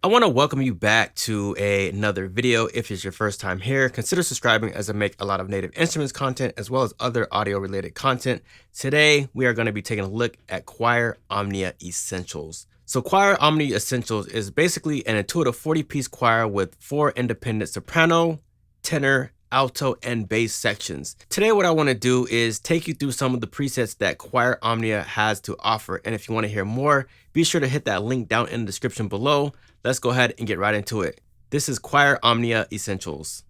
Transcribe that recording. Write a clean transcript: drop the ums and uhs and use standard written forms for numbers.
I want to welcome you back to another video. If it's your first time here, consider subscribing as I make a lot of native instruments content as well as other audio related content. Today, we are going to be taking a look at Choir Omnia Essentials. So Choir Omnia Essentials is basically an intuitive 40-piece choir with 4 independent soprano, tenor, alto, and bass sections. Today, what I want to do is take you through some of the presets that Choir Omnia has to offer. And if you want to hear more, be sure to hit that link down in the description below. Let's go ahead and get right into it. This is Choir Omnia Essentials.